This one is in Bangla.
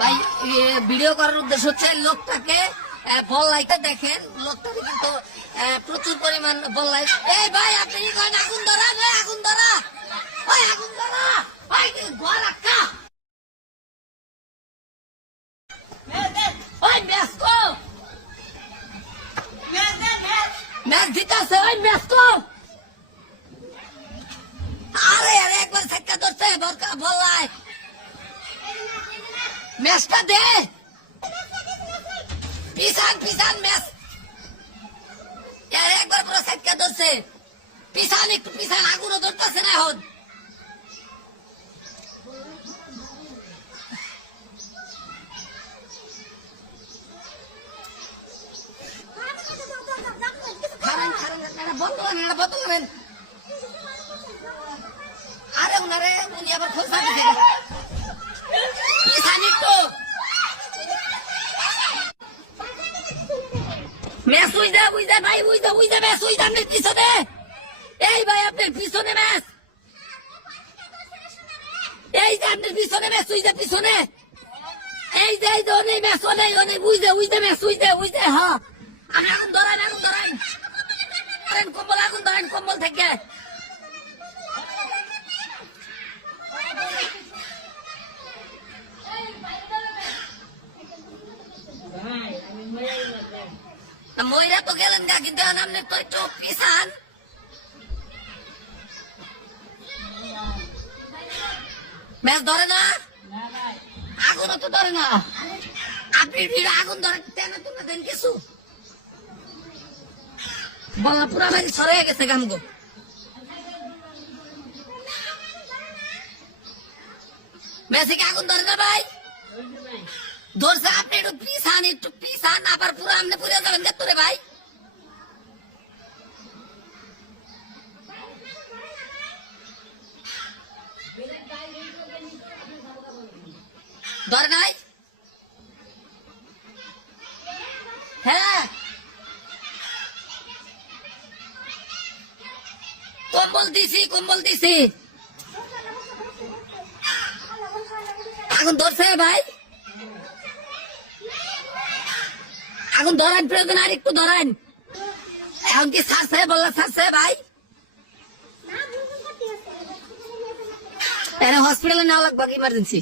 ভাই ভিডিও করার উদ্দেশ্য হচ্ছে লোকটাকে বল লাইটে দেখেন। লোকটাকে কিন্তু প্রচুর পরিমাণ বল লাইট এই ভাই, আপনি আগুন ধরা ওই আগুন ধরা, ওই আগুন ধরা, ওই ঘর রাখা ওই ম্যাচ কো। ম্যাচ দিতেছে, ওই ম্যাচ আরে আরে একবার সেক্কা ধরছে বরকা বললাই ম্যাচটা দে। পিছান পিছান ম্যাচ আরে একবার পুরো সেক্কা ধরছে। পিছান একটু, পিছান আগুনও ধরতেছে না এখন। আরে উনারে উনি আবার খোঁজা দিতে পিছান একটু ম্যাচ উইজা উইজা ভাই উইজা উইজা ম্যাচ উইজা আপনার পিছনে। এই ভাই আপনার পিছনে ম্যাচ। এই যে আপনার পিছনে ম্যাচ উইজা পিছনে। এই যে এই যে অনেক ম্যাচ অনেক অনেক উইজা উইজা ম্যাচ উইজা উইজা হ্যাঁ। আগুন ধরেন আগুন ধরেন। কম্বল, আগুন ধরেন, কম্বল থেকে। ময়রা তো গেলেন গা, কিন্তু আপনি তো একটু পিছান। ম্যাচ ধরে না? আগুনও তো ধরে না। আপনি ভিড়, আগুন ধরে, টেনে তুলে দেন কিছু। বলা পুরা বাড়ি সরে গেছে গামগো মেসে কি আগুন ধরে না ভাই? ধরছে আপনি একটু পিছান একটু পিছান, আবার পুরো আপনি পুরে যাবেন কে তোরে ভাই। ধরে নাই। হ্যাঁ। কম্বল দিছি কম্বল দিছি। আগুন ধরছে ভাই। আগুন ধরেন, প্রয়োজন আর একটু ধরেন। এখন কি স্যার সাহেব বললেন স্যার সাহেব, ভাই? হসপিটালে নেওয়া লাগবে ইমার্জেন্সি